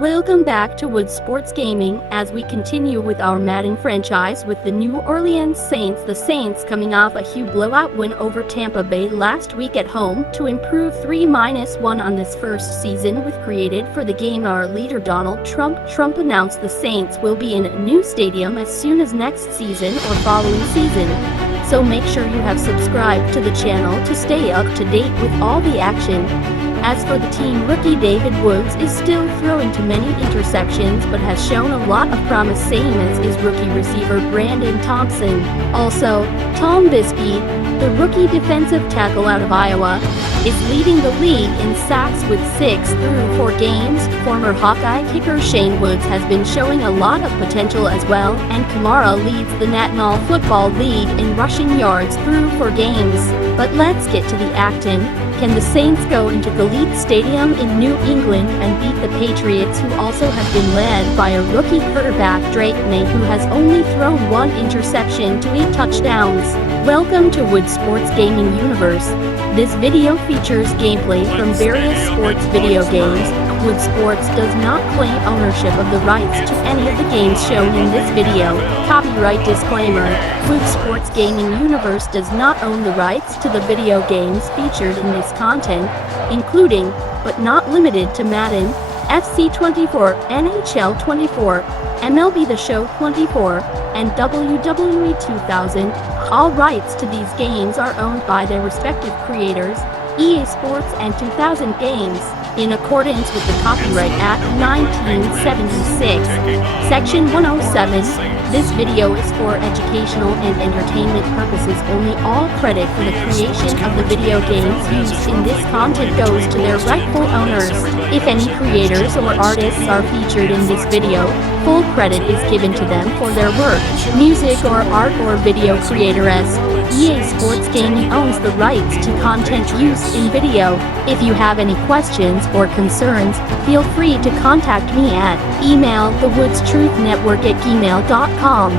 Welcome back to Wood Sports Gaming as we continue with our Madden franchise with the New Orleans Saints. The Saints coming off a huge blowout win over Tampa Bay last week at home to improve 3-1 on this first season with created for the game. Our leader Donald Trump announced the Saints will be in a new stadium as soon as next season or following season. So make sure you have subscribed to the channel to stay up to date with all the action. As for the team, rookie David Woods is still throwing too many interceptions but has shown a lot of promise, same as his rookie receiver Brandon Thompson. Also, Tom Bisbee, the rookie defensive tackle out of Iowa, is leading the league in sacks with 6 through 4 games. Former Hawkeye kicker Shane Woods has been showing a lot of potential as well, and Kamara leads the National Football League in rushing yards through 4 games. But let's get to the action. Can the Saints go into Gillette Stadium in New England and beat the Patriots, who also have been led by a rookie quarterback Drake May, who has only thrown 1 interception to 8 touchdowns? Welcome to Wood Sports Gaming Universe. This video features gameplay from various sports video games. Wood Sports does not claim ownership of the rights to any of the games shown in this video. Copyright disclaimer. Wood Sports Gaming Universe does not own the rights to the video games featured in this content, including, but not limited to Madden, FC 24, NHL 24, MLB The Show 24, and WWE 2000. All rights to these games are owned by their respective creators, EA Sports and 2000 Games, in accordance with the Copyright Act 1976, Section 107. This video is for educational and entertainment purposes only. All credit for the creation of the video games used in this content goes to their rightful owners. If any creators or artists are featured in this video, full credit is given to them for their work, music or art or video creator as EA Sports Gaming owns the rights to content used in video. If you have any questions or concerns, feel free to contact me at email thewoodstruthnetwork@gmail.com.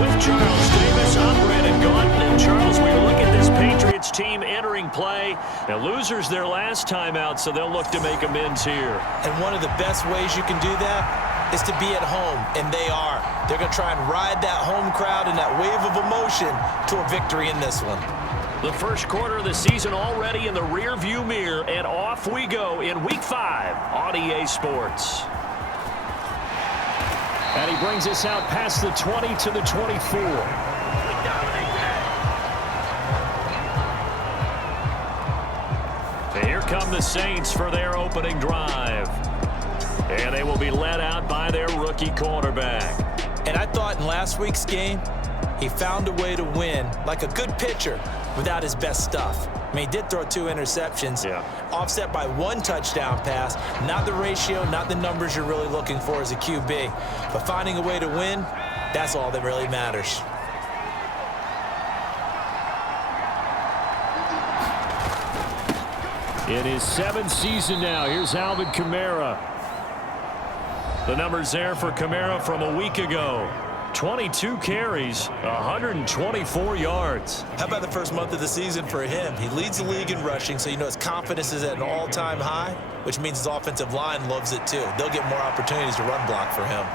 With Charles Davis, I'm Brandon Gaunton. And Charles, we look at this Patriots team entering play. Now, losers their last time out, so they'll look to make amends here. And one of the best ways you can do that is to be at home, and they are. They're going to try and ride that home crowd and that wave of emotion to a victory in this one. The first quarter of the season already in the rear-view mirror, and off we go in Week 5 on EA Sports. And he brings us out past the 20 to the 24. And here come the Saints for their opening drive. And they will be led out by their rookie quarterback. And I thought in last week's game, he found a way to win like a good pitcher without his best stuff. I mean, he did throw 2 interceptions, offset by 1 touchdown pass. Not the ratio, not the numbers you're really looking for as a QB. But finding a way to win, that's all that really matters. In his 7th season now, here's Alvin Kamara. The numbers there for Kamara from a week ago. 22 carries, 124 yards. How about the first month of the season for him? He leads the league in rushing, so you know his confidence is at an all-time high, which means his offensive line loves it too. They'll get more opportunities to run block for him.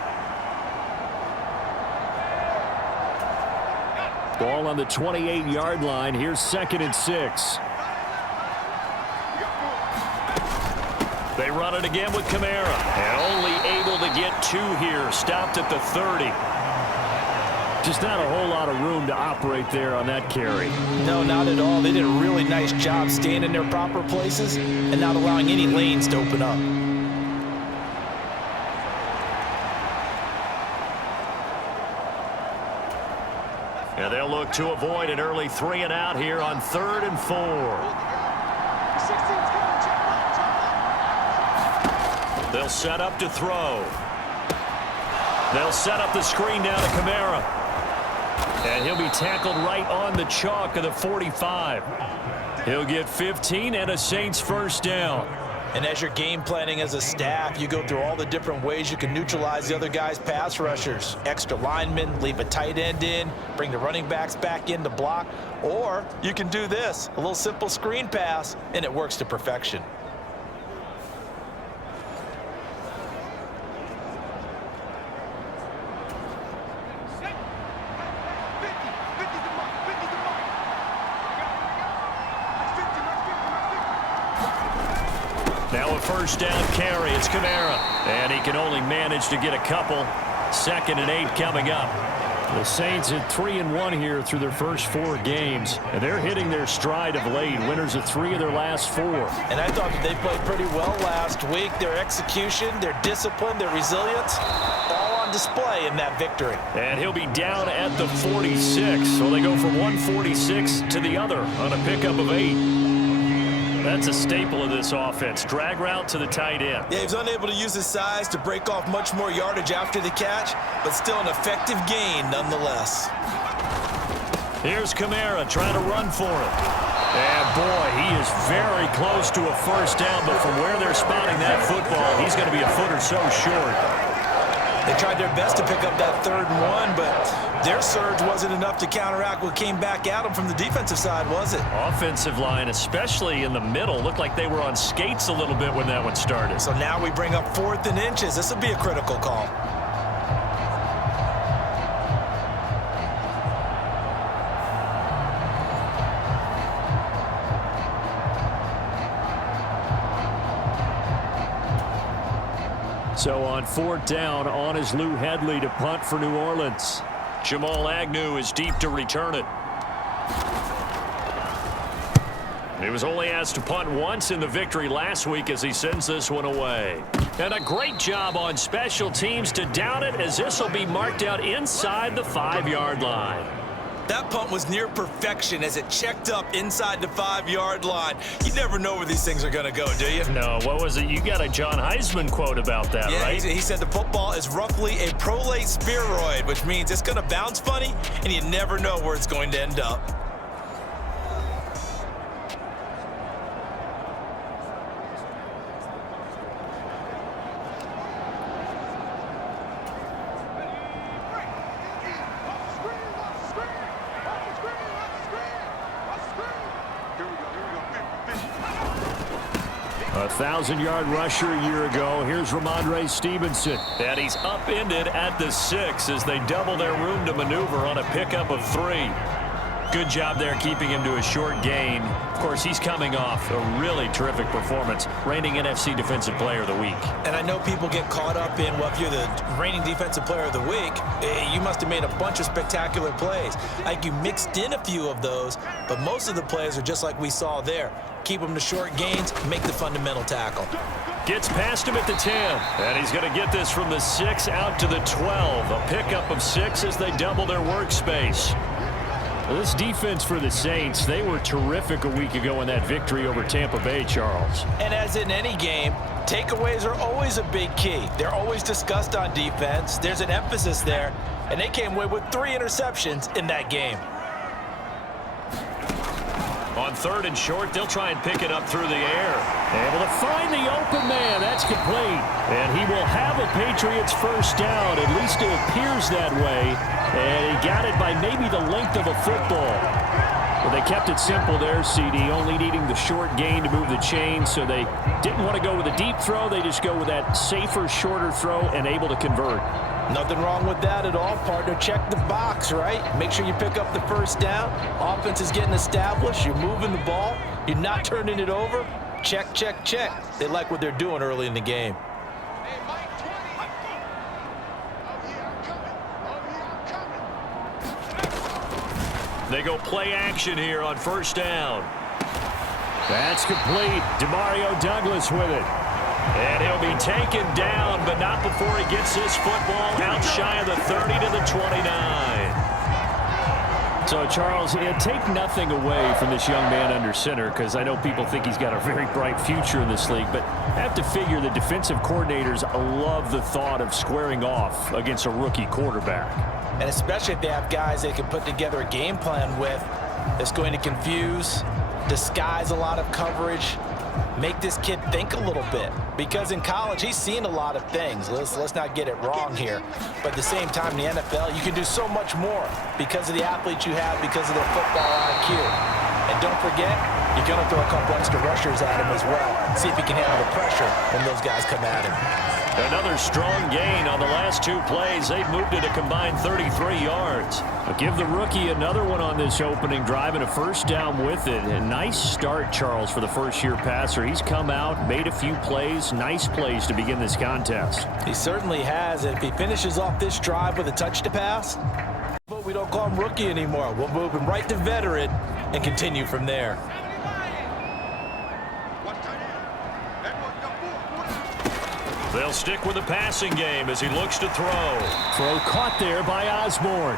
Ball on the 28-yard line. Here's 2nd and 6. They run it again with Kamara. And only able to get 2 here. Stopped at the 30. Just not a whole lot of room to operate there on that carry. No, not at all. They did a really nice job staying in their proper places and not allowing any lanes to open up. And they'll look to avoid an early 3 and out here on 3rd and 4. They'll set up to throw. They'll set up the screen down to Kamara. And he'll be tackled right on the chalk of the 45. He'll get 15 and a Saints first down. And as you're game planning as a staff, you go through all the different ways you can neutralize the other guy's pass rushers. Extra linemen, leave a tight end in, bring the running backs back in to block. Or you can do this, a little simple screen pass, and it works to perfection. Now a first down carry. It's Kamara. And he can only manage to get a couple. 2nd and 8 coming up. The Saints at 3-1 here through their first 4 games. And they're hitting their stride of late. Winners of 3 of their last 4. And I thought that they played pretty well last week. Their execution, their discipline, their resilience, all on display in that victory. And he'll be down at the 46. So they go from 146 to the other on a pickup of 8. That's a staple of this offense. Drag route to the tight end. Yeah, he was unable to use his size to break off much more yardage after the catch, but still an effective gain nonetheless. Here's Kamara trying to run for it. And boy, he is very close to a first down, but from where they're spotting that football, he's going to be a foot or so short. They tried their best to pick up that 3rd and 1, but their surge wasn't enough to counteract what came back at them from the defensive side, was it? Offensive line, especially in the middle, looked like they were on skates a little bit when that one started. So now we bring up 4th and inches. This will be a critical call. So on 4th down, on is Lou Hedley to punt for New Orleans. Jamal Agnew is deep to return it. He was only asked to punt once in the victory last week as he sends this one away. And a great job on special teams to down it, as this will be marked out inside the 5-yard line. That punt was near perfection as it checked up inside the 5-yard line. You never know where these things are going to go, do you? No, what was it? You got a John Heisman quote about that, yeah, right? He said the football is roughly a prolate spheroid, which means it's going to bounce funny, and you never know where it's going to end up. A 1,000-yard rusher a year ago. Here's Ramondre Stevenson. And he's upended at the 6 as they double their room to maneuver on a pickup of 3. Good job there keeping him to a short gain. Of course, he's coming off a really terrific performance, reigning NFC Defensive Player of the Week. And I know people get caught up in, well, if you're the reigning Defensive Player of the Week, you must have made a bunch of spectacular plays. Like you mixed in a few of those, but most of the plays are just like we saw there. Keep them to short gains, make the fundamental tackle. Gets past him at the 10, and he's going to get this from the 6 out to the 12. A pickup of 6 as they double their workspace. This defense for the Saints, they were terrific a week ago in that victory over Tampa Bay, Charles. And as in any game, takeaways are always a big key. They're always discussed on defense. There's an emphasis there, and they came away with 3 interceptions in that game. On 3rd and short, they'll try and pick it up through the air. Able to find the open man. That's complete. And he will have a Patriots first down. At least it appears that way. And he got it by maybe the length of a football. Well, they kept it simple there, CD, only needing the short gain to move the chain. So they didn't want to go with a deep throw. They just go with that safer, shorter throw and able to convert. Nothing wrong with that at all, partner. Check the box, right? Make sure you pick up the first down. Offense is getting established. You're moving the ball. You're not turning it over. Check, check, check. They like what they're doing early in the game. They go play action here on first down. That's complete. Demario Douglas with it. And he'll be taken down, but not before he gets this football out shy of the 30 to the 29. So, Charles, take nothing away from this young man under center, because I know people think he's got a very bright future in this league, but I have to figure the defensive coordinators love the thought of squaring off against a rookie quarterback. And especially if they have guys they can put together a game plan with that's going to confuse, disguise a lot of coverage, make this kid think a little bit, because in college he's seen a lot of things. Let's not get it wrong here, but at the same time in the NFL you can do so much more because of the athletes you have, because of their football IQ. And don't forget, you're going to throw a couple extra rushers at him as well. See if he can handle the pressure when those guys come at him. Another strong gain on the last 2 plays. They've moved it a combined 33 yards. I'll give the rookie another one on this opening drive and a first down with it. A nice start, Charles, for the first-year passer. He's come out, made a few plays, nice plays to begin this contest. He certainly has. And if he finishes off this drive with a touch to pass, but we don't call him rookie anymore. We'll move him right to veteran and continue from there. They'll stick with the passing game as he looks to throw. Throw caught there by Osborne.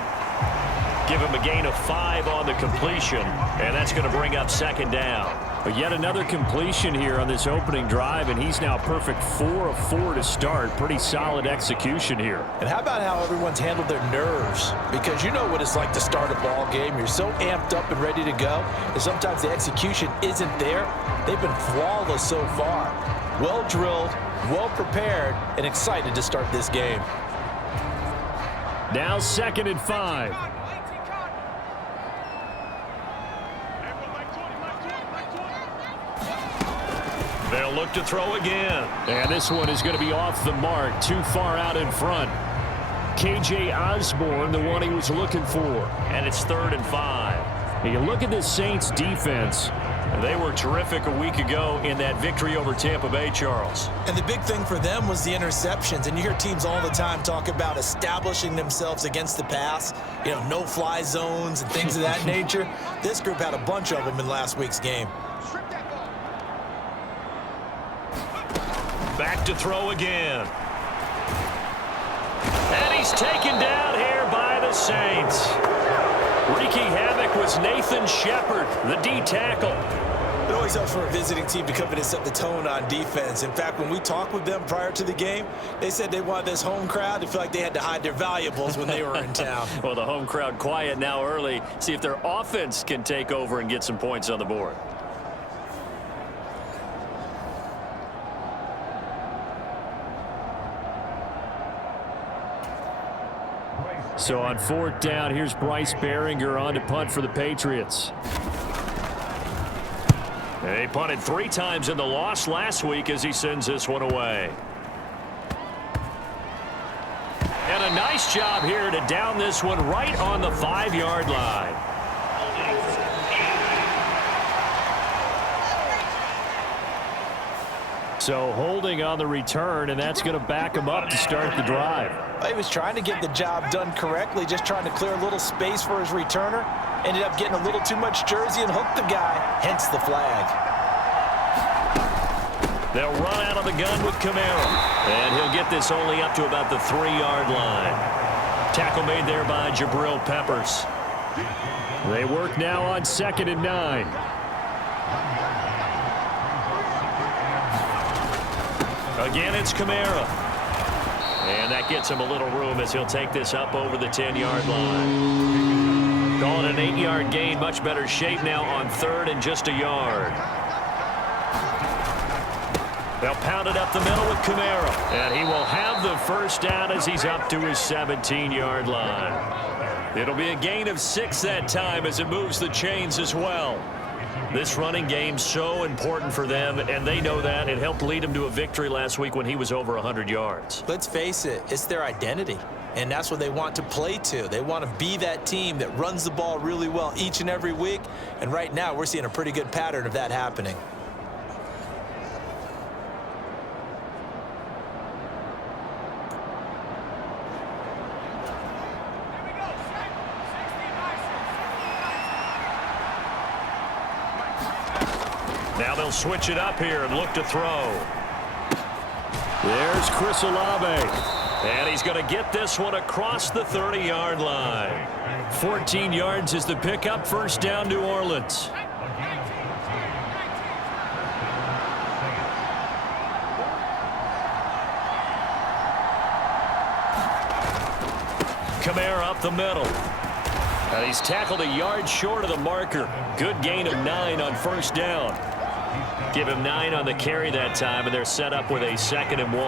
Give him a gain of 5 on the completion, and that's going to bring up second down. But yet another completion here on this opening drive, and he's now perfect 4 of 4 to start. Pretty solid execution here. And how about how everyone's handled their nerves? Because you know what it's like to start a ball game. You're so amped up and ready to go, and sometimes the execution isn't there. They've been flawless so far. Well drilled, well prepared, and excited to start this game. Now 2nd and 5. They'll look to throw again. And this one is going to be off the mark, too far out in front. KJ Osborne, the one he was looking for. And it's 3rd and 5. You look at this Saints defense. They were terrific a week ago in that victory over Tampa Bay, Charles. And the big thing for them was the interceptions. And you hear teams all the time talk about establishing themselves against the pass. You know, no-fly zones and things of that nature. This group had a bunch of them in last week's game. Back to throw again. And he's taken down here by the Saints. Wreaking havoc was Nathan Shepard, the D tackle. It always helps for a visiting team to come in and set the tone on defense. In fact, when we talked with them prior to the game, they said they wanted this home crowd to feel like they had to hide their valuables when they were in town. Well, the home crowd quiet now early. See if their offense can take over and get some points on the board. So on 4th down, here's Bryce Behringer on to punt for the Patriots. They punted 3 times in the loss last week as he sends this one away. And a nice job here to down this one right on the 5-yard line. So holding on the return, and that's going to back him up to start the drive. He was trying to get the job done correctly, just trying to clear a little space for his returner. Ended up getting a little too much jersey and hooked the guy, hence the flag. They'll run out of the gun with Kamara, and he'll get this only up to about the 3-yard line. Tackle made there by Jabril Peppers. They work now on 2nd and 9. Again, it's Kamara. And that gets him a little room as he'll take this up over the 10-yard line. Call it an 8-yard gain. Much better shape now on 3rd and just a yard. They'll pound it up the middle with Kamara. And he will have the first down as he's up to his 17-yard line. It'll be a gain of 6 that time as it moves the chains as well. This running game's so important for them, and they know that. It helped lead them to a victory last week when he was over 100 yards. Let's face it, it's their identity, and that's what they want to play to. They want to be that team that runs the ball really well each and every week, and right now we're seeing a pretty good pattern of that happening. Now they'll switch it up here and look to throw. There's Chris Olave. And he's going to get this one across the 30-yard line. 14 yards is the pickup. First down, New Orleans. Kamara up the middle. And he's tackled a yard short of the marker. Good gain of 9 on first down. Give him 9 on the carry that time, and they're set up with a 2nd and 1.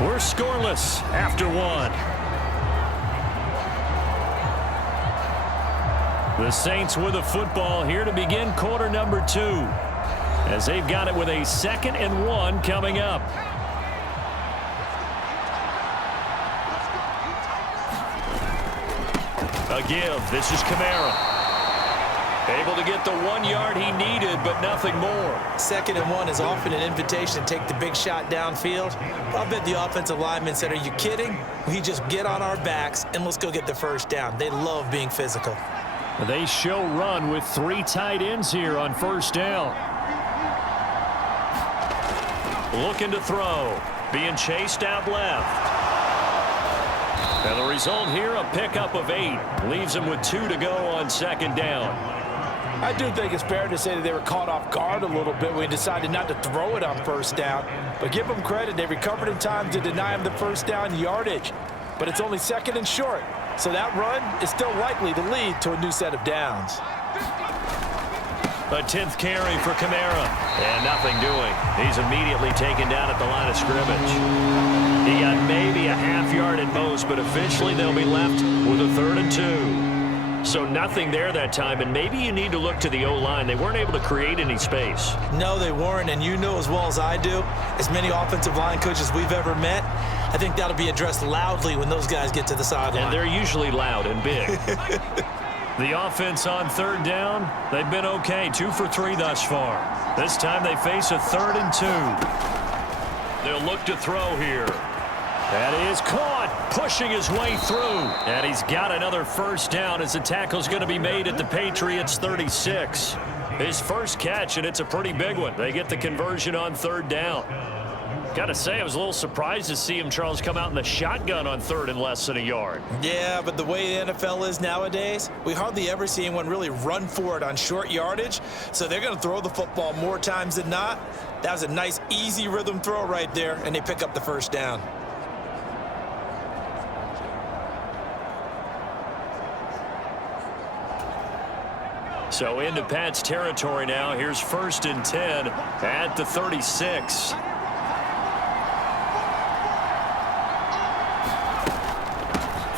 We're scoreless after 1. The Saints with the football here to begin quarter number 2, as they've got it with a 2nd and 1 coming up. A give. This is Kamara. Able to get the 1 yard he needed, but nothing more. 2nd and 1 is often an invitation to take the big shot downfield. I'll bet the offensive lineman said, "Are you kidding? We just get on our backs and let's go get the first down." They love being physical. They show run with 3 tight ends here on first down. Looking to throw. Being chased out left. And the result here, a pickup of 8. Leaves him with 2 to go on 2nd down. I do think it's fair to say that they were caught off guard a little bit when he decided not to throw it on first down. But give them credit. They recovered in time to deny him the first down yardage. But it's only 2nd and short. So that run is still likely to lead to a new set of downs. A 10th carry for Kamara. And nothing doing. He's immediately taken down at the line of scrimmage. He got maybe a half yard at most, but officially they'll be left with a 3rd and 2. So nothing there that time, and maybe you need to look to the O-line. They weren't able to create any space. No, they weren't, and you know as well as I do, as many offensive line coaches we've ever met, I think that'll be addressed loudly when those guys get to the sideline. And they're usually loud and big. The offense on 3rd down, they've been okay. 2 for 3 thus far. This time they face a 3rd and 2. They'll look to throw here. That is caught, pushing his way through. And he's got another first down as the tackle's going to be made at the Patriots' 36. His first catch, and it's a pretty big one. They get the conversion on 3rd down. Got to say, I was a little surprised to see him, Charles, come out in the shotgun on 3rd and less than a yard. Yeah, but the way the NFL is nowadays, we hardly ever see anyone really run for it on short yardage. So they're going to throw the football more times than not. That was a nice, easy rhythm throw right there, and they pick up the first down. So into Pat's territory now. Here's 1st and 10 at the 36.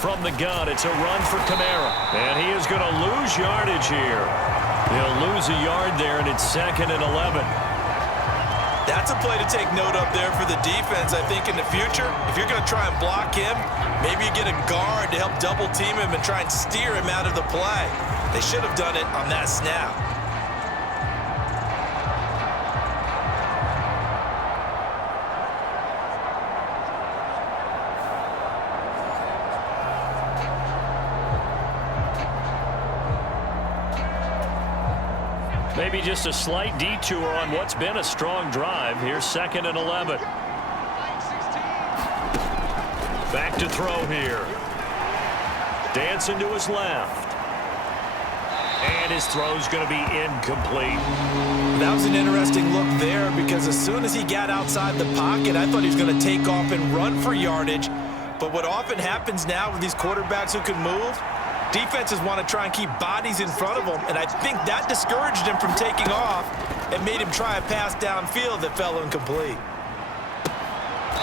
From the gun, it's a run for Kamara. And he is going to lose yardage here. He'll lose a yard there, and it's 2nd and 11. That's a play to take note of there for the defense, I think, in the future. If you're going to try and block him, maybe you get a guard to help double team him and try and steer him out of the play. They should have done it on that snap. Maybe just a slight detour on what's been a strong drive. Here's 2nd and 11. Back to throw here. Dancing to his left. And his throw's going to be incomplete. That was an interesting look there because as soon as he got outside the pocket, I thought he was going to take off and run for yardage. But what often happens now with these quarterbacks who can move, defenses want to try and keep bodies in front of them, and I think that discouraged him from taking off and made him try a pass downfield that fell incomplete.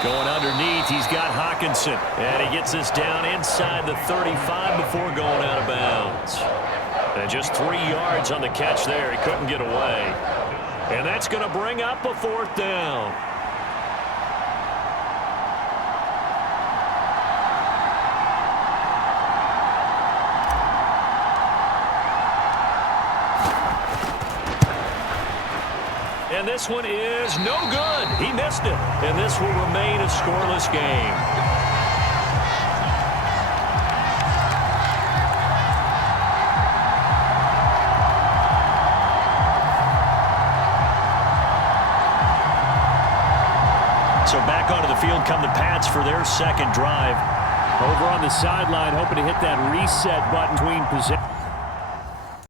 Going underneath, he's got Hawkinson, and he gets this down inside the 35 before going out of bounds. And just 3 yards on the catch there. He couldn't get away. And that's going to bring up a 4th down. And this one is no good. He missed it. And this will remain a scoreless game. So back onto the field come the Pats for their 2nd drive. Over on the sideline, hoping to hit that reset button between possessions.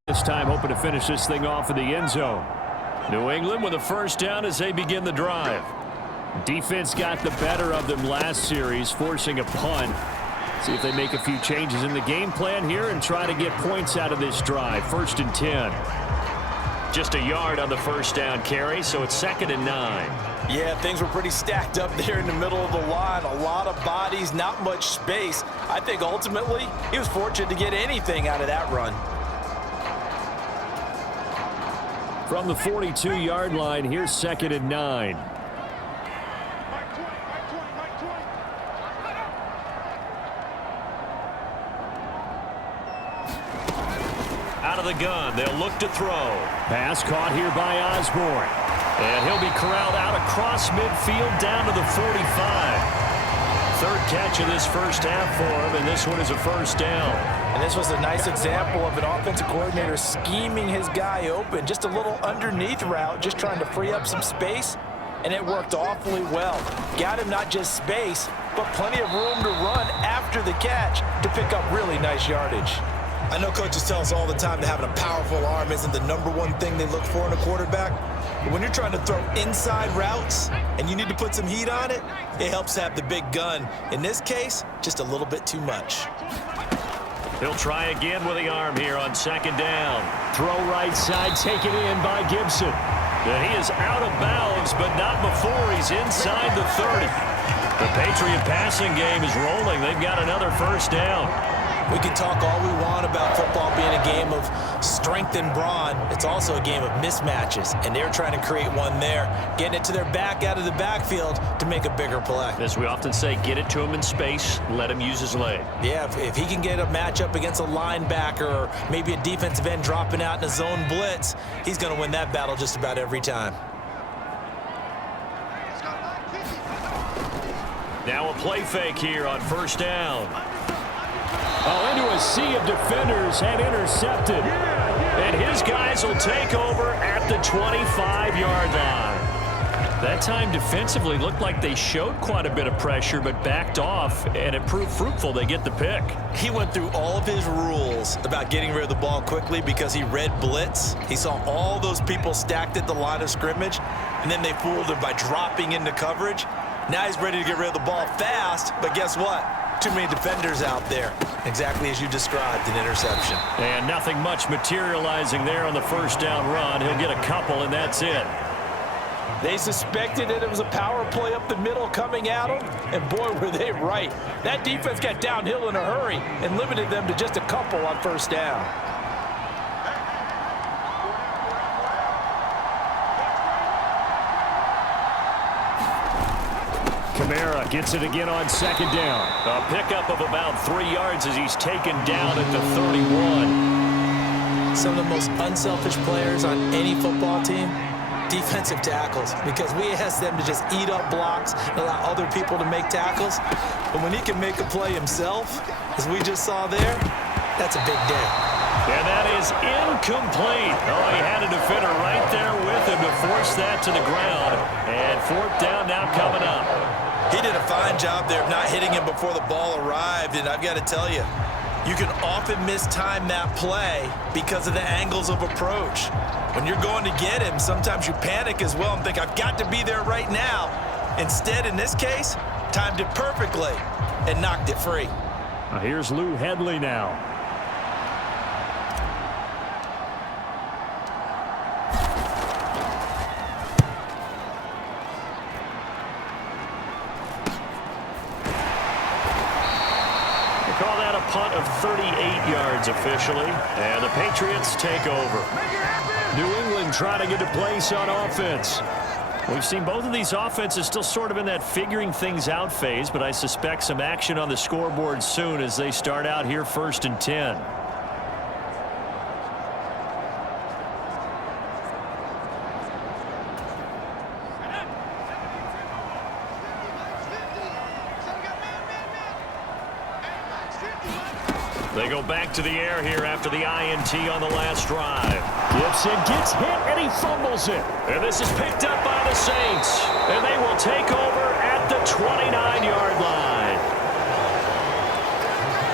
This time hoping to finish this thing off in the end zone. New England with a first down as they begin the drive. Defense got the better of them last series, forcing a punt. See if they make a few changes in the game plan here and try to get points out of this drive. 1st and 10. Just a yard on the first down carry, so it's 2nd and 9. Yeah, things were pretty stacked up there in the middle of the line. A lot of bodies, not much space. I think ultimately he was fortunate to get anything out of that run. From the 42-yard line, here's 2nd and 9. Out of the gun, they'll look to throw. Pass caught here by Osborne. And he'll be corralled out across midfield down to the 45. Third catch of this first half for him, and this one is a first down. And this was a nice example of an offensive coordinator scheming his guy open. Just a little underneath route, just trying to free up some space, and it worked awfully well. Got him not just space, but plenty of room to run after the catch to pick up really nice yardage. I know coaches tell us all the time that having a powerful arm isn't the #1 thing they look for in a quarterback. But when you're trying to throw inside routes and you need to put some heat on it, it helps have the big gun. In this case, just a little bit too much. He'll try again with the arm here on 2nd down. Throw right side, taken in by Gibson. And he is out of bounds, but not before he's inside the 30. The Patriot passing game is rolling. They've got another first down. We can talk all we want about football being a game of strength and brawn. It's also a game of mismatches, and they're trying to create one there, getting it to their back out of the backfield to make a bigger play. As we often say, get it to him in space, let him use his leg. Yeah, if he can get a matchup against a linebacker or maybe a defensive end dropping out in a zone blitz, he's going to win that battle just about every time. Now a play fake here on first down. Oh, into a sea of defenders and intercepted. And his guys will take over at the 25-yard line. That time defensively looked like they showed quite a bit of pressure but backed off, and it proved fruitful. They get the pick. He went through all of his rules about getting rid of the ball quickly because he read blitz. He saw all those people stacked at the line of scrimmage, and then they fooled him by dropping into coverage. Now he's ready to get rid of the ball fast, but guess what? Too many defenders out there. Exactly as you described, an interception. And nothing much materializing there on the first down run. He'll get a couple, and that's it. They suspected that it was a power play up the middle coming at them, and boy, were they right. That defense got downhill in a hurry and limited them to just a couple on first down. Kamara gets it again on 2nd down. A pickup of about 3 yards as he's taken down at the 31. Some of the most unselfish players on any football team, defensive tackles, because we ask them to just eat up blocks and allow other people to make tackles. But when he can make a play himself, as we just saw there, that's a big day. And that is incomplete. Oh, he had a defender right there with him to force that to the ground. And 4th down now coming up. He did a fine job there of not hitting him before the ball arrived, and I've got to tell you, you can often mistime that play because of the angles of approach. When you're going to get him, sometimes you panic as well and think, I've got to be there right now. Instead, in this case, timed it perfectly and knocked it free. Here's Lou Headley now. Call that a punt of 38 yards officially, and the Patriots take over. New England trying to get a place on offense. We've seen both of these offenses still sort of in that figuring things out phase, but I suspect some action on the scoreboard soon as they start out here 1st and 10. They go back to the air here after the INT on the last drive. Gibson gets hit and he fumbles it. And this is picked up by the Saints. And they will take over at the 29-yard line.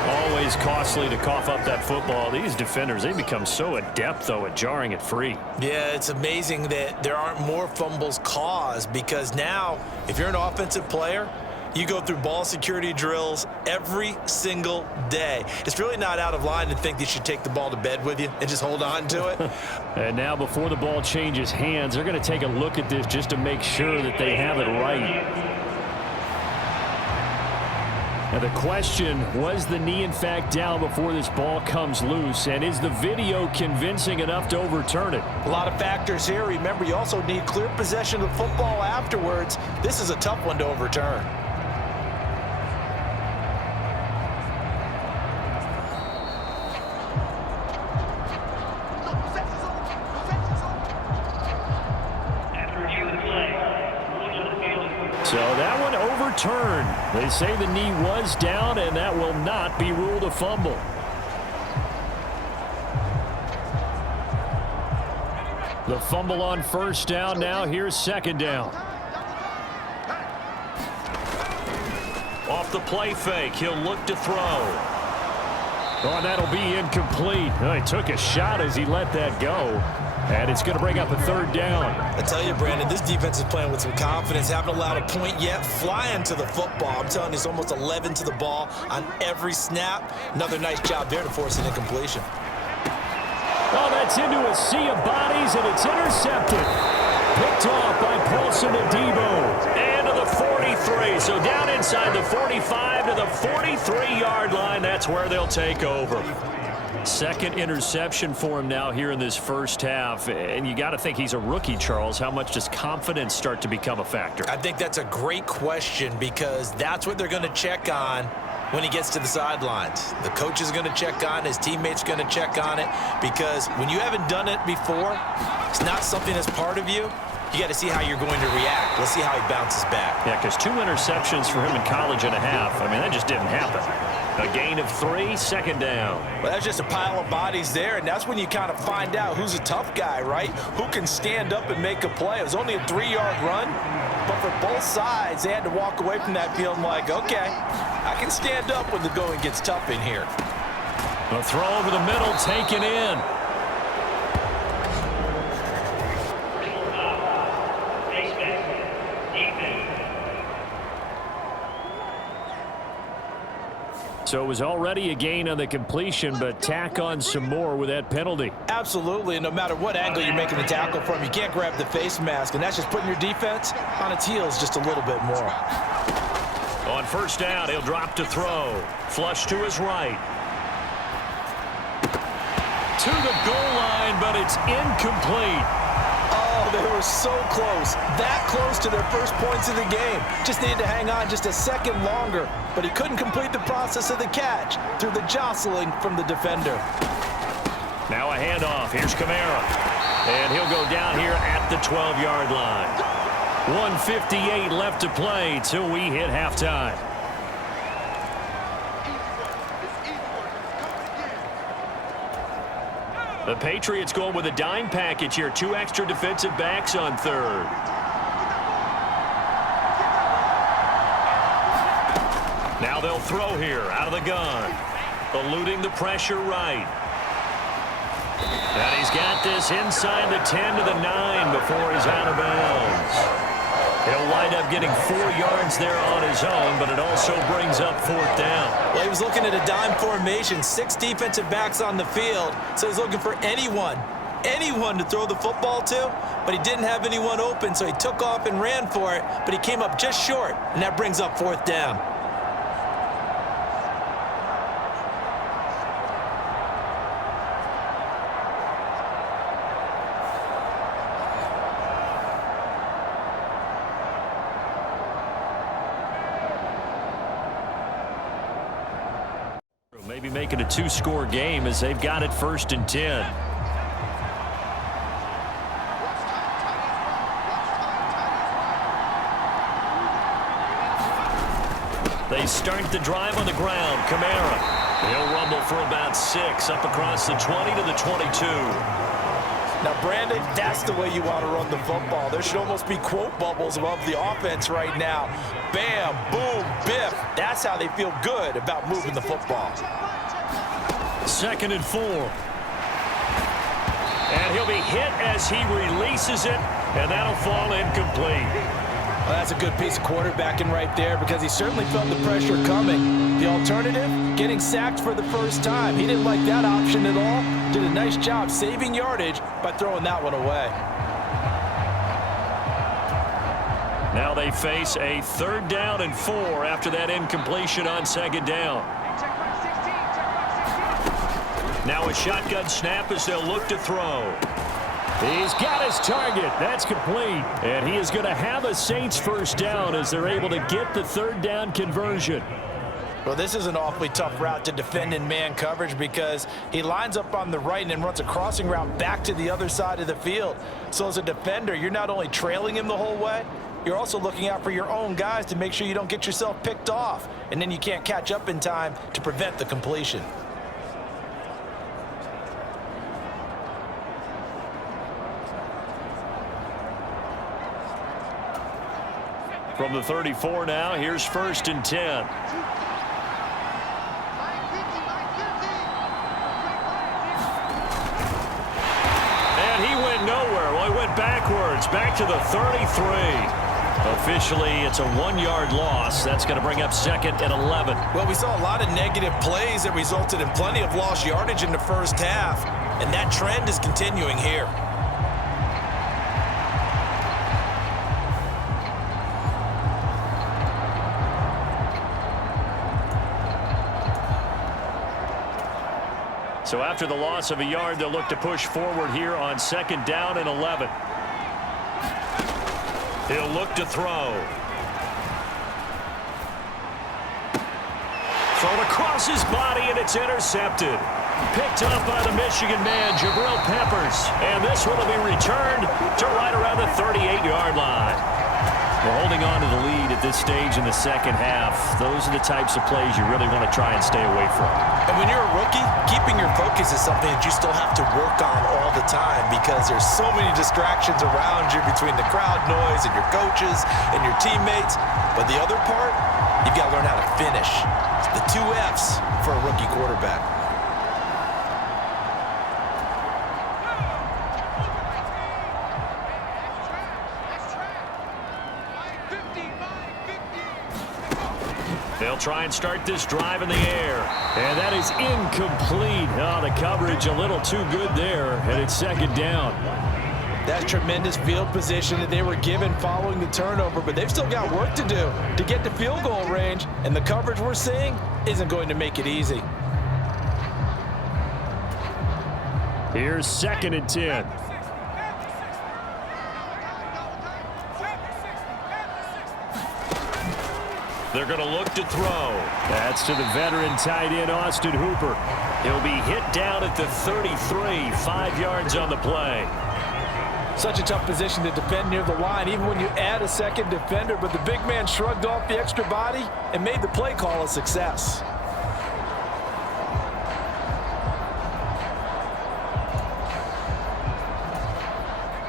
Always costly to cough up that football. These defenders, they become so adept, though, at jarring it free. Yeah, it's amazing that there aren't more fumbles caused because now, if you're an offensive player, You go through ball security drills every single day. It's really not out of line to think you should take the ball to bed with you and just hold on to it. And now before the ball changes hands, they're going to take a look at this just to make sure that they have it right. Now the question, was the knee in fact down before this ball comes loose? And is the video convincing enough to overturn it? A lot of factors here. Remember, you also need clear possession of the football afterwards. This is a tough one to overturn. So that one overturned. They say the knee was down, and that will not be ruled a fumble. The fumble on first down now. Here's second down. Off the play fake. He'll look to throw. Oh, that'll be incomplete. Oh, he took a shot as he let that go. And it's going to bring up a third down. I tell you, Brandon, this defense is playing with some confidence. Haven't allowed a point yet. Flying to the football. I'm telling you, it's almost 11 to the ball on every snap. Another nice job there to force an incompletion. Oh, that's into a sea of bodies, and it's intercepted. Picked off by Paulson Adebo. And to the 43. So down inside the 45 to the 43-yard line. That's where they'll take over. Second interception for him now here in this first half. And you got to think he's a rookie, Charles. How much does confidence start to become a factor? I think that's a great question because that's what they're going to check on when he gets to the sidelines. The coach is going to check on it. His teammates are going to check on it because when you haven't done it before, it's not something that's part of you. You got to see how you're going to react. Let's see how he bounces back. Yeah, because 2 interceptions for him in college and a half. I mean, that just didn't happen. A gain of 3, second down. Well, that's just a pile of bodies there, and that's when you kind of find out who's a tough guy, right? Who can stand up and make a play. It was only a 3-yard run, but for both sides, they had to walk away from that feeling like, okay, I can stand up when the going gets tough in here. A throw over the middle, taken in. So it was already a gain on the completion, but tack on some more with that penalty. Absolutely, and no matter what angle you're making the tackle from, you can't grab the face mask, and that's just putting your defense on its heels just a little bit more. On first down, he'll drop to throw. Flush to his right. To the goal line, but it's incomplete. Oh, they were so close. That close to their first points of the game. Just needed to hang on just a second longer, but he couldn't complete the process of the catch through the jostling from the defender. Now a handoff. Here's Kamara. And he'll go down here at the 12-yard line. 1:58 left to play till we hit halftime. The Patriots going with a dime package here. 2 extra defensive backs on third. Now they'll throw here out of the gun. Eluding the pressure right. And he's got this inside the 10 to the 9 before he's out of bounds. He'll wind up getting 4 yards there on his own, but it also brings up 4th down. Well, he was looking at a dime formation, 6 defensive backs on the field, so he's looking for anyone to throw the football to, but he didn't have anyone open, so he took off and ran for it, but he came up just short, and that brings up 4th down. Maybe making a 2-score game as they've got it 1st and 10. They start the drive on the ground. Kamara. He'll rumble for about 6 up across the 20 to the 22. Now, Brandon, that's the way you want to run the football. There should almost be quote bubbles above the offense right now. Bam, boom, biff. That's how they feel good about moving the football. 2nd and 4. And he'll be hit as he releases it, and that'll fall incomplete. Well, that's a good piece of quarterbacking right there because he certainly felt the pressure coming. The alternative, getting sacked for the first time. He didn't like that option at all. Did a nice job saving yardage by throwing that one away. Now they face a 3rd down and 4 after that incompletion on 2nd down. Now a shotgun snap as they'll look to throw. He's got his target. That's complete. And he is going to have a Saints 1st down as they're able to get the 3rd down conversion. Well, this is an awfully tough route to defend in man coverage because he lines up on the right and then runs a crossing route back to the other side of the field. So as a defender, you're not only trailing him the whole way, you're also looking out for your own guys to make sure you don't get yourself picked off. And then you can't catch up in time to prevent the completion. From the 34 now, here's 1st and 10. And he went nowhere. Well, he went backwards, back to the 33. Officially, it's a 1-yard loss. That's going to bring up 2nd and 11. Well, we saw a lot of negative plays that resulted in plenty of lost yardage in the first half, and that trend is continuing here. So after the loss of a yard, they'll look to push forward here on 2nd down and 11. He'll look to throw. Thrown across his body, and it's intercepted. Picked up by the Michigan man, Jabril Peppers. And this one will be returned to right around the 38-yard line. We're holding on to the lead at this stage in the second half. Those are the types of plays you really want to try and stay away from. And when you're a rookie, keeping your focus is something that you still have to work on all the time because there's so many distractions around you between the crowd noise and your coaches and your teammates. But the other part, you've got to learn how to finish. It's the 2 F's for a rookie quarterback. They'll try and start this drive in the air. And that is incomplete. Oh, the coverage a little too good there. And it's 2nd down. That's tremendous field position that they were given following the turnover, but they've still got work to do to get to field goal range, and the coverage we're seeing isn't going to make it easy. Here's 2nd and 10. They're going to look to throw. That's to the veteran tight end, Austin Hooper. He'll be hit down at the 33, 5 yards on the play. Such a tough position to defend near the line, even when you add a second defender, but the big man shrugged off the extra body and made the play call a success.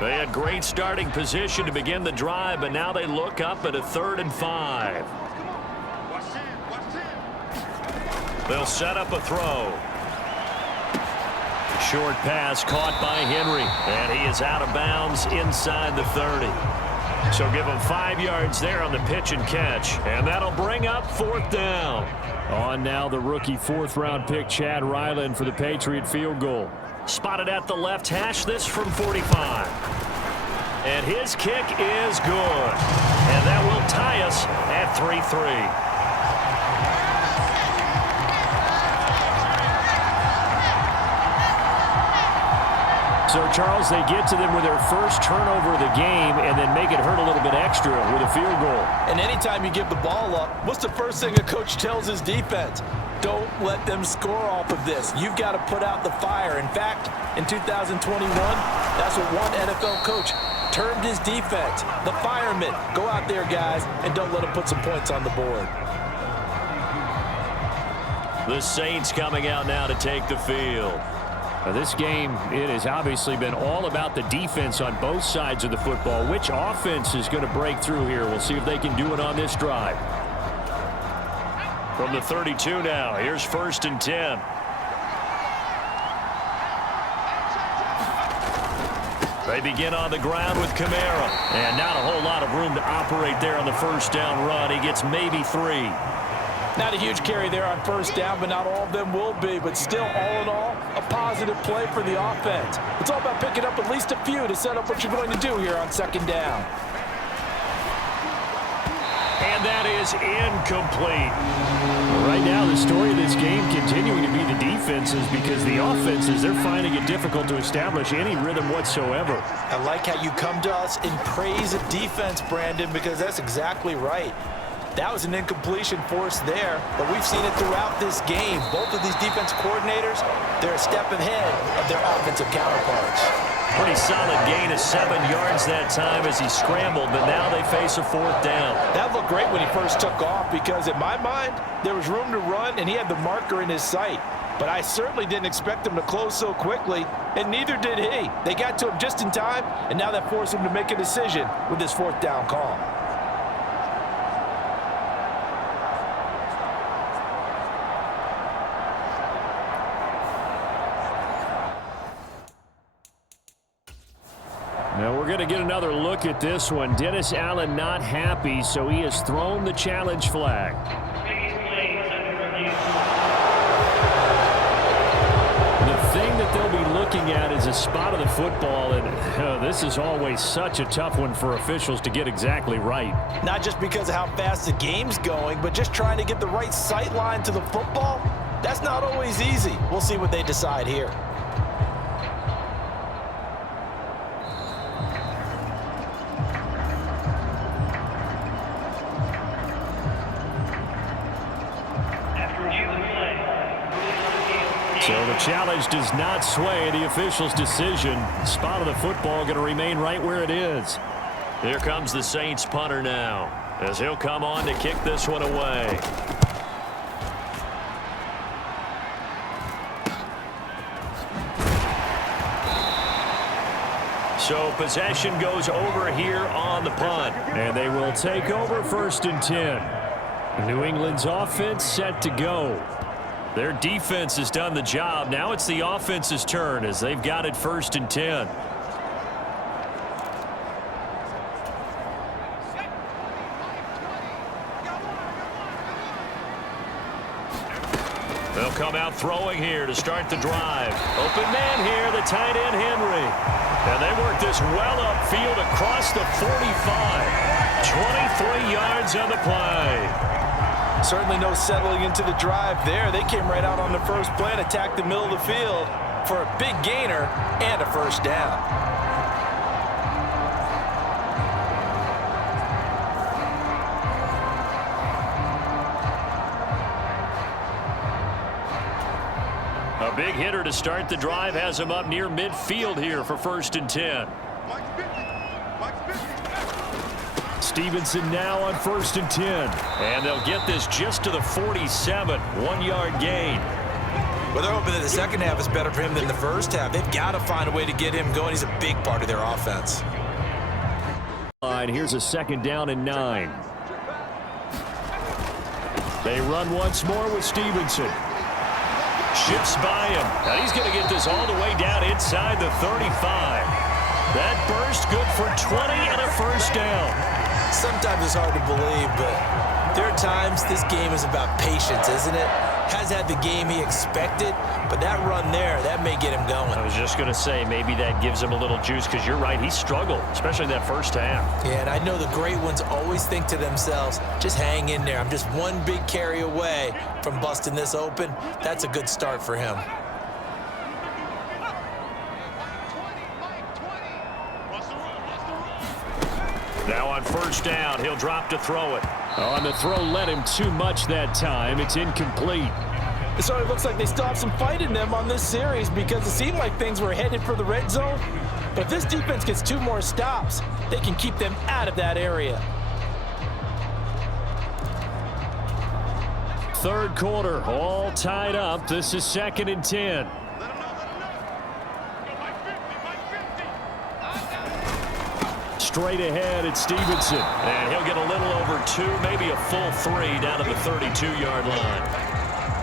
They had great starting position to begin the drive, but now they look up at a 3rd and 5. They'll set up a throw. Short pass caught by Henry, and he is out of bounds inside the 30. So give him 5 yards there on the pitch and catch, and that'll bring up 4th down. On now the rookie 4th-round pick Chad Ryland for the Patriot field goal. Spotted at the left hash, this from 45. And his kick is good. And that will tie us at 3-3. So, Charles, they get to them with their first turnover of the game and then make it hurt a little bit extra with a field goal. And anytime you give the ball up, what's the first thing a coach tells his defense? Don't let them score off of this. You've got to put out the fire. In fact, in 2021, that's what one NFL coach termed his defense, the firemen. Go out there, guys, and don't let them put some points on the board. The Saints coming out now to take the field. Now this game, it has obviously been all about the defense on both sides of the football. Which offense is going to break through here? We'll see if they can do it on this drive. From the 32 now, here's 1st and 10. They begin on the ground with Kamara. And not a whole lot of room to operate there on the first down run. He gets maybe 3. Not a huge carry there on first down, but not all of them will be. But still, all in all, a positive play for the offense. It's all about picking up at least a few to set up what you're going to do here on second down. And that is incomplete. Right now, the story of this game continuing to be the defenses, because the offenses, they're finding it difficult to establish any rhythm whatsoever. I like how you come to us and praise a defense, Brandon, because that's exactly right. That was an incompletion forced there, but we've seen it throughout this game. Both of these defense coordinators, they're a step ahead of their offensive counterparts. Pretty solid gain of 7 yards that time as he scrambled, but now they face a 4th down. That looked great when he first took off because, in my mind, there was room to run and he had the marker in his sight. But I certainly didn't expect him to close so quickly, and neither did he. They got to him just in time, and now that forced him to make a decision with this 4th down call. Now we're going to get another look at this one. Dennis Allen not happy, so he has thrown the challenge flag. The thing that they'll be looking at is a spot of the football, and this is always such a tough one for officials to get exactly right. Not just because of how fast the game's going, but just trying to get the right sight line to the football. That's not always easy. We'll see what they decide here. So the challenge does not sway the official's decision. Spot of the football going to remain right where it is. Here comes the Saints punter now, as he'll come on to kick this one away. So possession goes over here on the punt, and they will take over 1st and 10. New England's offense set to go. Their defense has done the job. Now it's the offense's turn as they've got it 1st and 10. They'll come out throwing here to start the drive. Open man here, the tight end Henry. And they work this well upfield across the 45. 23 yards on the play. Certainly no settling into the drive there. They came right out on the first play and attacked the middle of the field for a big gainer and a 1st down. A big hitter to start the drive has him up near midfield here for 1st and 10. Stevenson now on 1st and 10. And they'll get this just to the 47. 1-yard gain. Well, they're hoping that the second half is better for him than the first half. They've got to find a way to get him going. He's a big part of their offense. Here's a 2nd down and 9. They run once more with Stevenson. Shifts by him. Now he's going to get this all the way down inside the 35. That burst good for 20 and a 1st down. Sometimes it's hard to believe, but there are times this game is about patience, isn't it? Has had the game he expected, but that run there, that may get him going. I was just going to say, maybe that gives him a little juice, because you're right, he struggled, especially that first half. Yeah, and I know the great ones always think to themselves, just hang in there. I'm just one big carry away from busting this open. That's a good start for him. Now on 1st down, he'll drop to throw it. On the throw, led him too much that time. It's incomplete. So it looks like they still have some fight in them on this series, because it seemed like things were headed for the red zone. But if this defense gets 2 more stops, they can keep them out of that area. 3rd quarter, all tied up. This is 2nd and 10. Straight ahead, it's Stevenson. And he'll get a little over 2, maybe a full 3 down to the 32-yard line.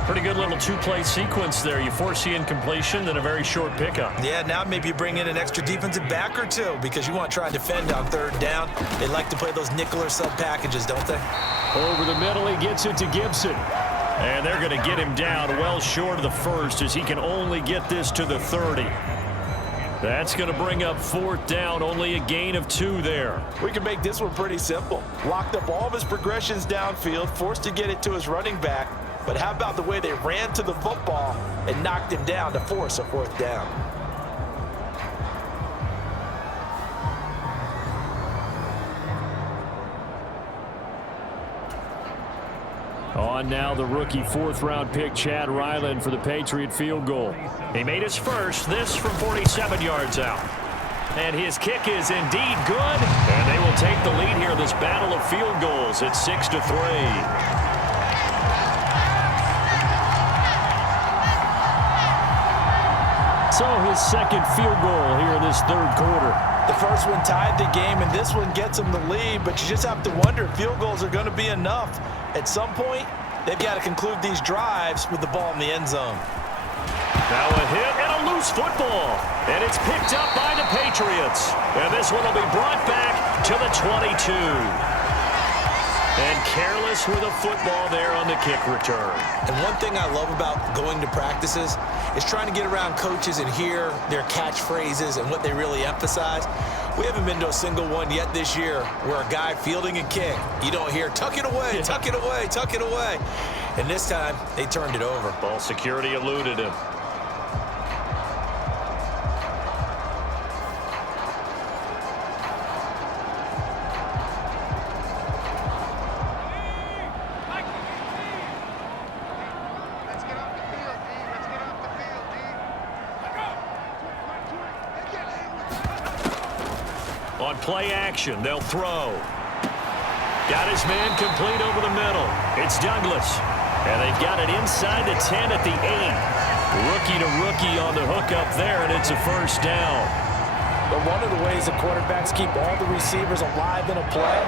Pretty good little two-play sequence there. You force the incompletion, then a very short pickup. Yeah, now maybe you bring in an extra defensive back or two because you want to try and defend on third down. They like to play those nickel or sub packages, don't they? Over the middle, he gets it to Gibson. And they're going to get him down well short of the first as he can only get this to the 30. That's going to bring up fourth down, only a gain of 2 there. We can make this one pretty simple. Locked up all of his progressions downfield, forced to get it to his running back. But how about the way they ran to the football and knocked him down to force a fourth down? On now the rookie fourth-round pick, Chad Ryland, for the Patriot field goal. He made his first, this from 47 yards out. And his kick is indeed good. And they will take the lead here in this battle of field goals. It's 6-3. So his second field goal here in this third quarter. The first one tied the game, and this one gets him the lead, but you just have to wonder if field goals are going to be enough. At some point, they've got to conclude these drives with the ball in the end zone. Now a hit and a loose football. And it's picked up by the Patriots. And this one will be brought back to the 22. And careless with a football there on the kick return. And one thing I love about going to practices is trying to get around coaches and hear their catchphrases and what they really emphasize. We haven't been to a single one yet this year where a guy fielding a kick, you don't hear, tuck it away, tuck it away, tuck it away. And this time, they turned it over. Ball security eluded him. On play action, they'll throw. Got his man complete over the middle. It's Douglas. And they've got it inside the 10 at the 8. Rookie to rookie on the hook up there, and it's a first down. But one of the ways the quarterbacks keep all the receivers alive in a play,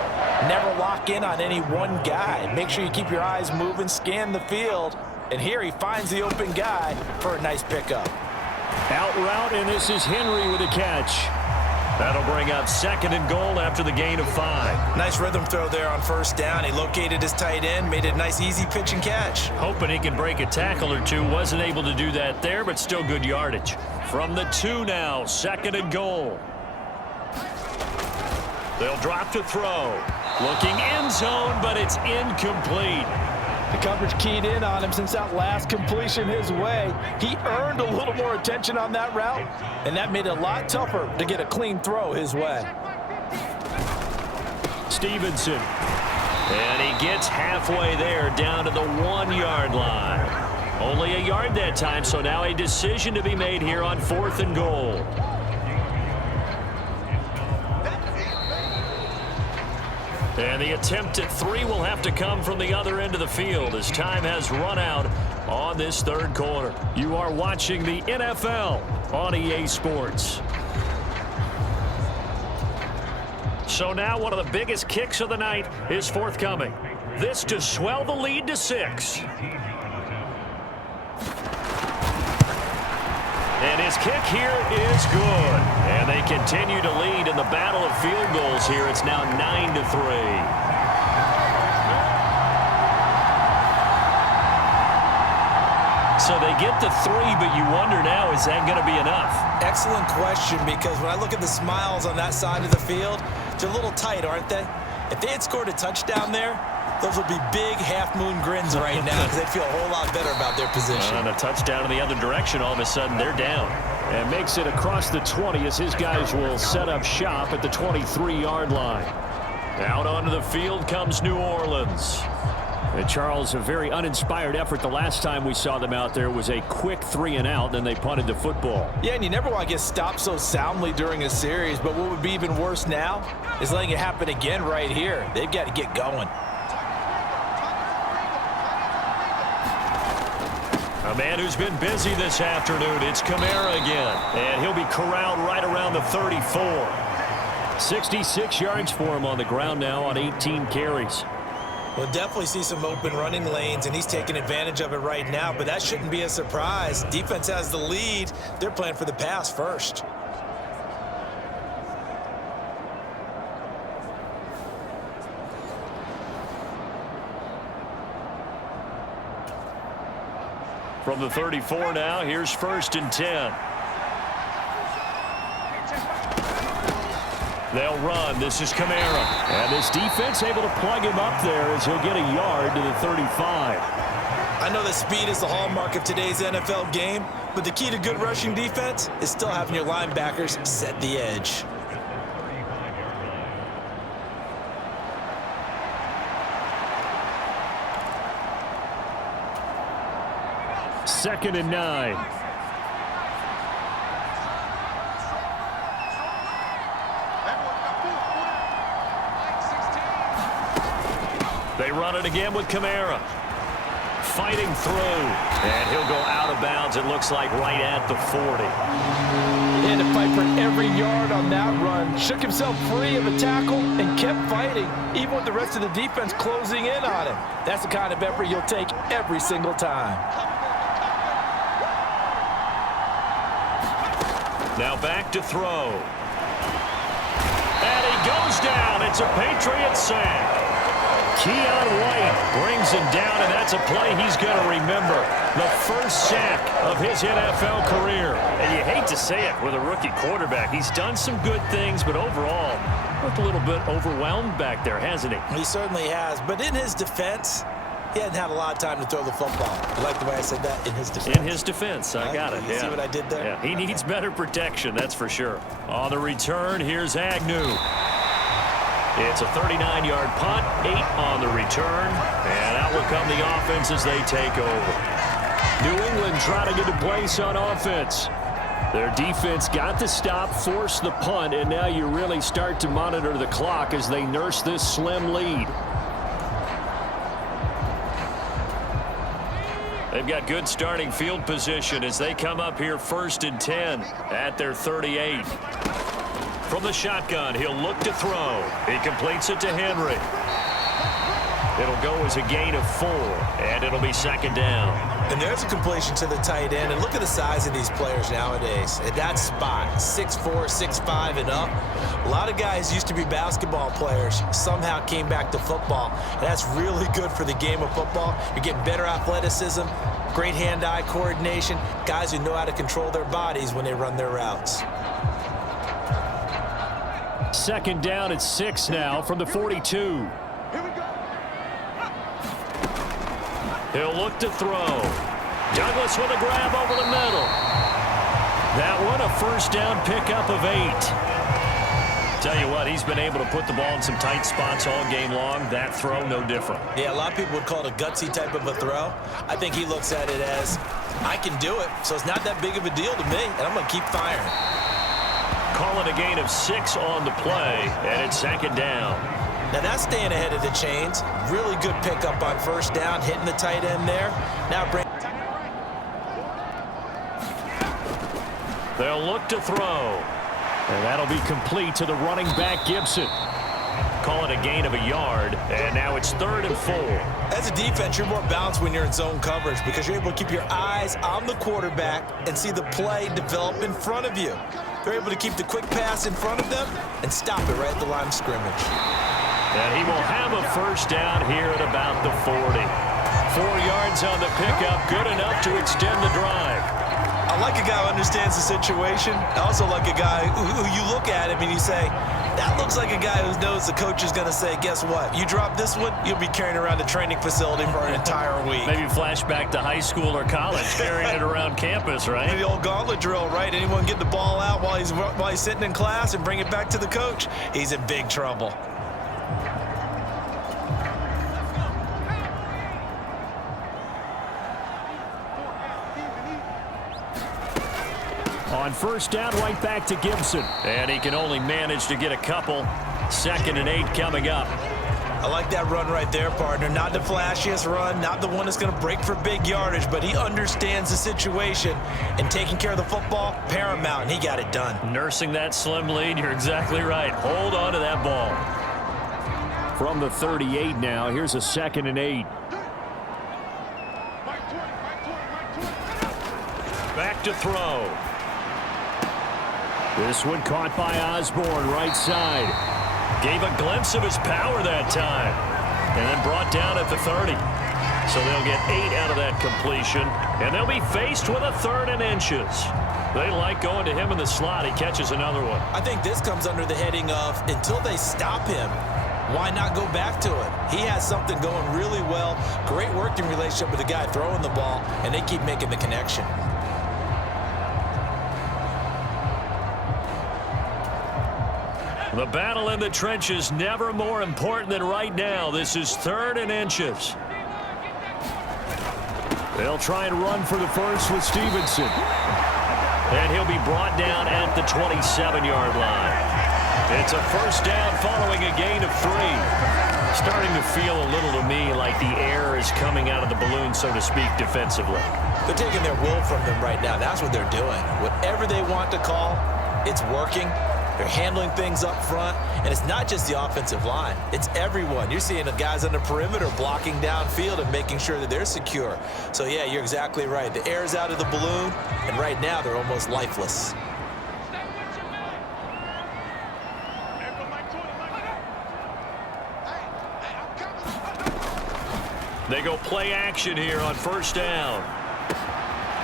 never lock in on any one guy. Make sure you keep your eyes moving, scan the field. And here he finds the open guy for a nice pickup. Out route, and this is Henry with a catch. That'll bring up second and goal after the gain of 5. Nice rhythm throw there on first down. He located his tight end, made it a nice easy pitch and catch. Hoping he can break a tackle or two. Wasn't able to do that there, but still good yardage. From the 2 now, second and goal. They'll drop to throw. Looking end zone, but it's incomplete. The coverage keyed in on him since that last completion his way. He earned a little more attention on that route, and that made it a lot tougher to get a clean throw his way. Stevenson. And he gets halfway there, down to the 1-yard line. Only a yard that time, so now a decision to be made here on fourth and goal. And the attempt at 3 will have to come from the other end of the field as time has run out on this third quarter. You are watching the NFL on EA Sports. So now one of the biggest kicks of the night is forthcoming. This to swell the lead to 6. And his kick here is good. And they continue to lead in the battle of field goals here. It's now 9-3. So they get the 3, but you wonder now, is that going to be enough? Excellent question, because when I look at the smiles on that side of the field, they're a little tight, aren't they? If they had scored a touchdown there, those would be big half-moon grins right now because they'd feel a whole lot better about their position. On a touchdown in the other direction, all of a sudden they're down. And makes it across the 20 as his guys will set up shop at the 23-yard line. Out onto the field comes New Orleans. And Charles, a very uninspired effort. The last time we saw them out there was a quick 3-and-out, then they punted the football. Yeah, and you never want to get stopped so soundly during a series, but what would be even worse now is letting it happen again right here. They've got to get going. A man who's been busy this afternoon, it's Kamara again. And he'll be corralled right around the 34. 66 yards for him on the ground now on 18 carries. We'll definitely see some open running lanes, and he's taking advantage of it right now, but that shouldn't be a surprise. Defense has the lead. They're playing for the pass first. From the 34 now, here's 1st and 10. They'll run. This is Kamara. And this defense able to plug him up there as he'll get a yard to the 35. I know that speed is the hallmark of today's NFL game, but the key to good rushing defense is still having your linebackers set the edge. Second and 9. They run it again with Kamara. Fighting through. And he'll go out of bounds, it looks like, right at the 40. He had to fight for every yard on that run. Shook himself free of a tackle and kept fighting, even with the rest of the defense closing in on him. That's the kind of effort you'll take every single time. Now back to throw. And he goes down. It's a Patriot sack. Keon White brings him down, and that's a play he's going to remember. The first sack of his NFL career. And you hate to say it with a rookie quarterback. He's done some good things, but overall, looked a little bit overwhelmed back there, hasn't he? He certainly has. But in his defense, he hadn't had a lot of time to throw the football. You like the way I said that? In his defense. In his defense. I got it. You see what I did there? Yeah, he needs better protection, that's for sure. On the return, here's Agnew. It's a 39-yard punt, 8 on the return, and out will come the offense as they take over. New England trying to get a place on offense. Their defense got the stop, forced the punt, and now you really start to monitor the clock as they nurse this slim lead. They've got good starting field position as they come up here 1st and 10 at their 38. From the shotgun, he'll look to throw. He completes it to Henry. It'll go as a gain of 4, and it'll be 2nd down. And there's a completion to the tight end. And look at the size of these players nowadays. At that spot, 6'4", 6'5", and up. A lot of guys used to be basketball players, somehow came back to football. And that's really good for the game of football. You're getting better athleticism, great hand-eye coordination, guys who know how to control their bodies when they run their routes. 2nd down at 6 now from the 42. He'll look to throw. Douglas with a grab over the middle. That one a 1st down pickup of 8. Tell you what, he's been able to put the ball in some tight spots all game long. That throw, no different. Yeah, a lot of people would call it a gutsy type of a throw. I think he looks at it as, I can do it, so it's not that big of a deal to me, and I'm going to keep firing. Call it a gain of 6 on the play, and it's 2nd down. Now that's staying ahead of the chains. Really good pickup on 1st down, hitting the tight end there. Now bring. They'll look to throw. And that'll be complete to the running back, Gibson. Call it a gain of a yard, and now it's 3rd and 4. As a defense, you're more balanced when you're in zone coverage because you're able to keep your eyes on the quarterback and see the play develop in front of you. They're able to keep the quick pass in front of them and stop it right at the line of scrimmage. And he will have a 1st down here at about the 40. 4 yards on the pickup, good enough to extend the drive. I like a guy who understands the situation. I also like a guy who you look at him and you say, that looks like a guy who knows the coach is going to say, guess what? You drop this one, you'll be carrying around the training facility for an entire week. Maybe flashback to high school or college, carrying it around campus, right? The old gauntlet drill, right? Anyone get the ball out while he's sitting in class and bring it back to the coach, he's in big trouble. On 1st down, right back to Gibson. And he can only manage to get a couple. 2nd and 8 coming up. I like that run right there, partner. Not the flashiest run, not the one that's going to break for big yardage, but he understands the situation, and taking care of the football, paramount, and he got it done. Nursing that slim lead, you're exactly right. Hold on to that ball. From the 38 now, here's a 2nd and 8. Back to throw. This one caught by Osborne, right side. Gave a glimpse of his power that time. And then brought down at the 30. So they'll get 8 out of that completion. And they'll be faced with a 3rd and inches. They like going to him in the slot. He catches another one. I think this comes under the heading of until they stop him, why not go back to it? He has something going really well. Great working relationship with the guy throwing the ball, and they keep making the connection. The battle in the trenches never more important than right now. This is 3rd and inches. They'll try and run for the first with Stevenson. And he'll be brought down at the 27-yard line. It's a 1st down following a gain of 3. Starting to feel a little to me like the air is coming out of the balloon, so to speak, defensively. They're taking their will from them right now. That's what they're doing. Whatever they want to call, it's working. They're handling things up front, and it's not just the offensive line. It's everyone. You're seeing the guys on the perimeter blocking downfield and making sure that they're secure. So, yeah, you're exactly right. The air is out of the balloon, and right now they're almost lifeless. They go play action here on 1st down.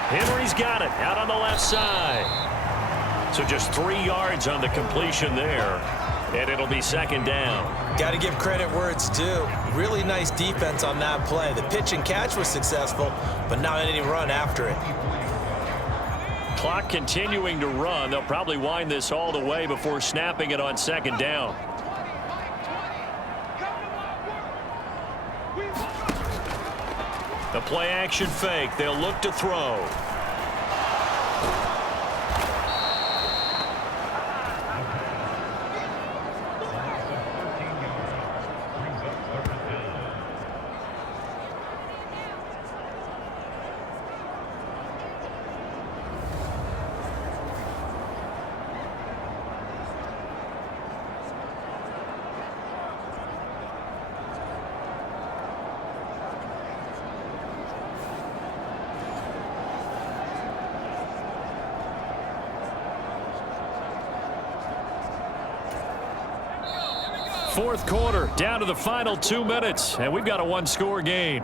Henry's got it out on the left side. So just 3 yards on the completion there, and it'll be 2nd down. Got to give credit where it's due. Really nice defense on that play. The pitch and catch was successful, but not any run after it. Clock continuing to run. They'll probably wind this all the way before snapping it on 2nd down. The play action fake. They'll look to throw. Fourth quarter, down to the final 2 minutes, and we've got a 1-score game.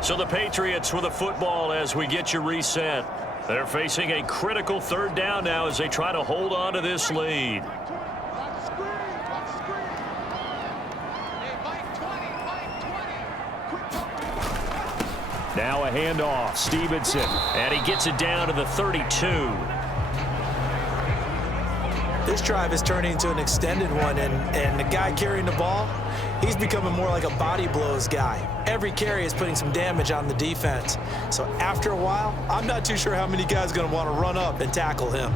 So the Patriots with a football as we get you reset. They're facing a critical 3rd down now as they try to hold on to this lead. Now a handoff, Stevenson, and he gets it down to the 32. This drive is turning into an extended one, and the guy carrying the ball, he's becoming more like a body blows guy. Every carry is putting some damage on the defense. So after a while, I'm not too sure how many guys are going to want to run up and tackle him.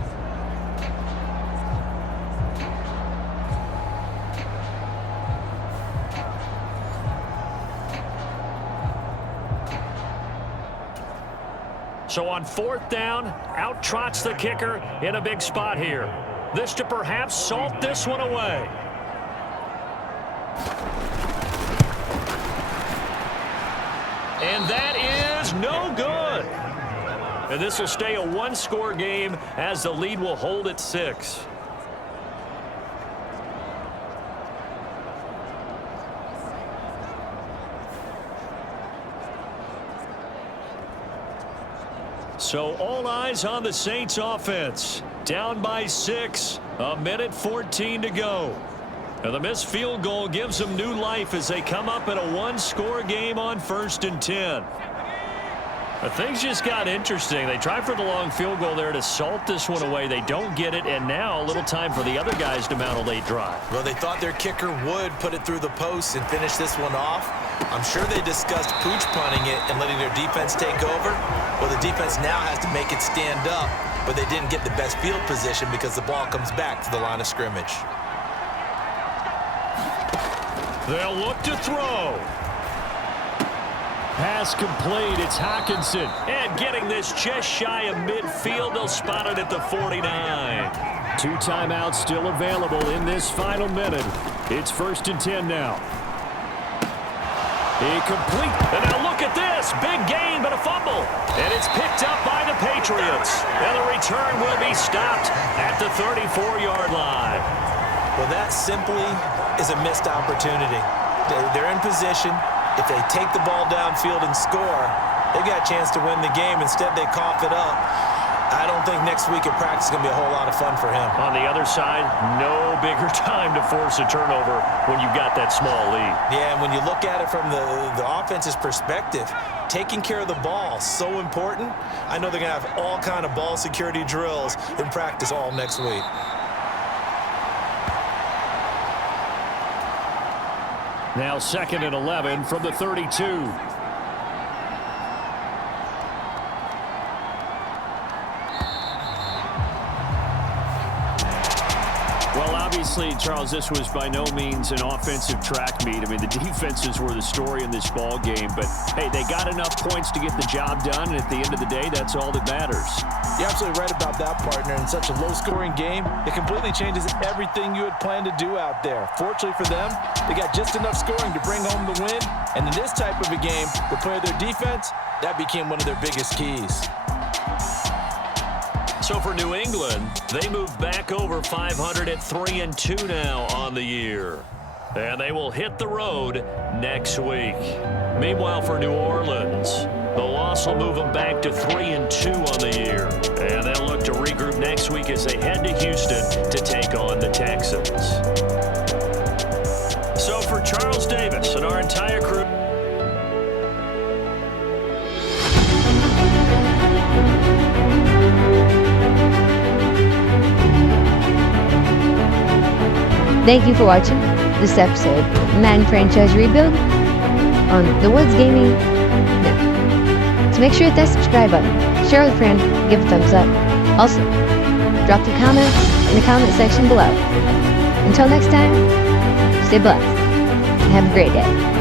So on 4th down, out trots the kicker in a big spot here. This to perhaps salt this one away. And that is no good. And this will stay a 1-score game as the lead will hold at 6. So all eyes on the Saints offense. Down by 6, 1:14 to go. Now the missed field goal gives them new life as they come up in a 1-score game on 1st and 10. But things just got interesting. They tried for the long field goal there to salt this one away. They don't get it, and now a little time for the other guys to mount a late drive. Well, they thought their kicker would put it through the post and finish this one off. I'm sure they discussed pooch punting it and letting their defense take over. Well, the defense now has to make it stand up, but they didn't get the best field position because the ball comes back to the line of scrimmage. They'll look to throw. Pass complete. It's Hockenson. And getting this just shy of midfield. They'll spot it at the 49. 2 timeouts still available in this final minute. It's 1st and 10 now. Incomplete. And now look at this. Big gain, but a fumble. And it's picked up by the Patriots. And the return will be stopped at the 34-yard line. Well, that simply is a missed opportunity. They're in position. If they take the ball downfield and score, they've got a chance to win the game. Instead, they cough it up. I don't think next week at practice is going to be a whole lot of fun for him. On the other side, no bigger time to force a turnover when you've got that small lead. Yeah, and when you look at it from the offense's perspective, taking care of the ball, so important. I know they're going to have all kind of ball security drills in practice all next week. Now 2nd and 11 from the 32. Well, obviously, Charles, this was by no means an offensive track meet. I mean, the defenses were the story in this ball game. But, hey, they got enough points to get the job done. And at the end of the day, that's all that matters. You're absolutely right about that, partner. In such a low-scoring game, it completely changes everything you had planned to do out there. Fortunately for them, they got just enough scoring to bring home the win. And in this type of a game, the play of their defense, that became one of their biggest keys. So for New England, they move back over 500 at 3-2 now on the year. And they will hit the road next week. Meanwhile, for New Orleans, the loss will move them back to 3-2 on the year. And they'll look to regroup next week as they head to Houston to take on the Texans. So for Charles Davis and our entire crew, thank you for watching this episode of Madden Franchise Rebuild on the Woods Gaming Network. So make sure to hit that subscribe button, share with a friend, give a thumbs up. Also, drop your comments in the comment section below. Until next time, stay blessed and have a great day.